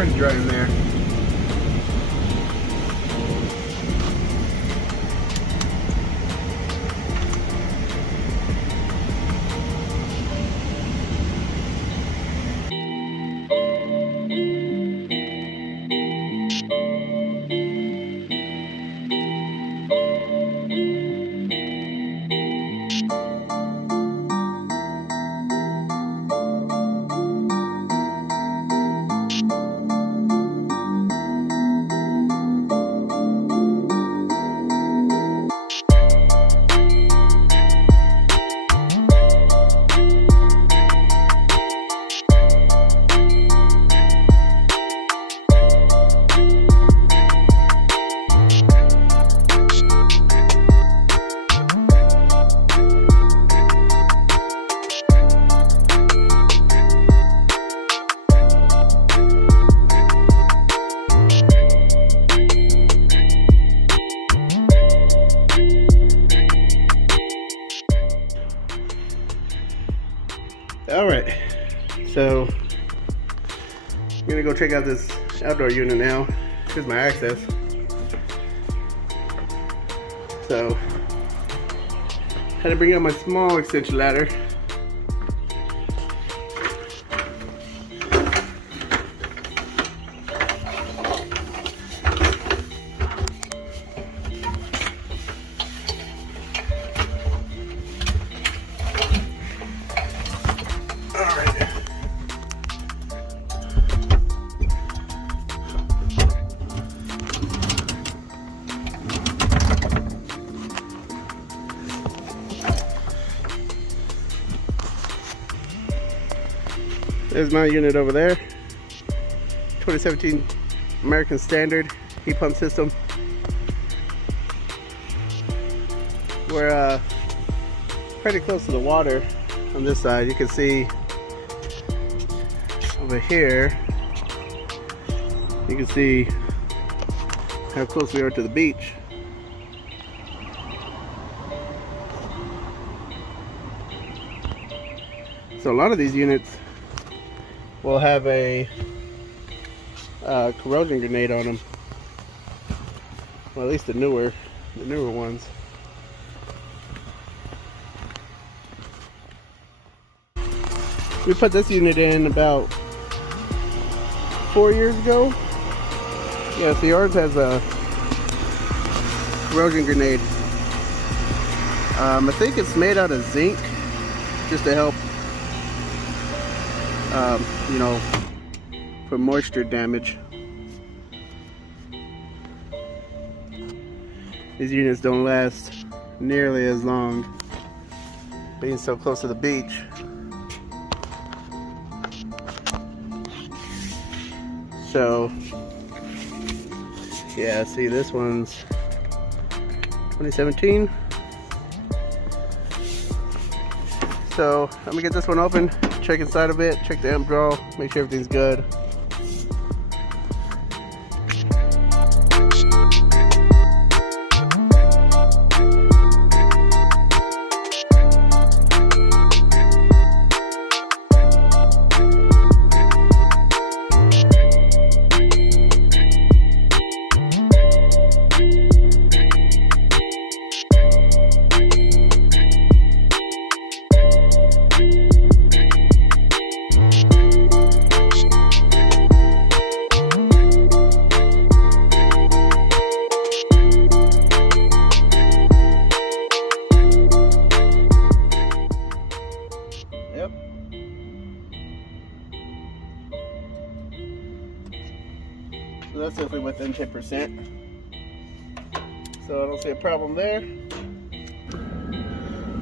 pretty dry in there. Alright, so I'm gonna go check out this outdoor unit now. Here's my access. So, had to bring out my small extension ladder. There's my unit over there. 2017 American Standard heat pump system. We're pretty close to the water on this side. You can see over here, you can see how close we are to the beach. So a lot of these units will have a corrosion grenade on them. Well, at least the newer ones. We put this unit in about 4 years ago. Yeah, so ours has a corrosion grenade. I think it's made out of zinc, just to help you know, for moisture damage. These units don't last nearly as long, being so close to the beach. So, yeah, see, this one's 2017. So, I'm gonna get this one open, check inside of it, check the amp draw, make sure everything's good. Yep. So that's definitely within 10%. So I don't see a problem there.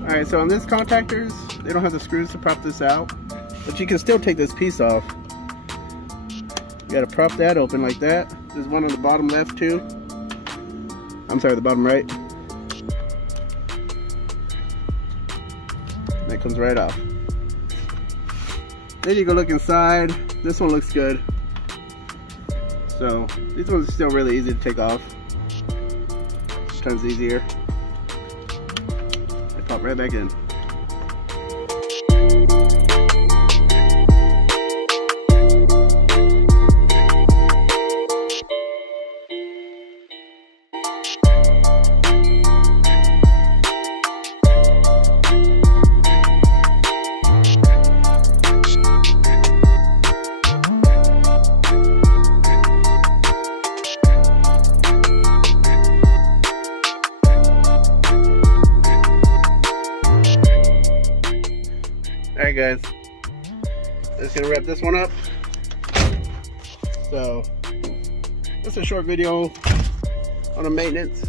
Alright, so on these contactors, they don't have the screws to prop this out, but you can still take this piece off. You gotta prop that open like that. There's one on the bottom left too. I'm sorry, the bottom right. That comes right off. Then you go look inside. This one looks good. So these ones are still really easy to take off. Tons easier. They pop right back in. Alright guys, just gonna wrap this one up. So it's a short video on the maintenance,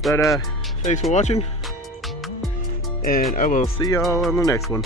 but thanks for watching, and I will see y'all on the next one.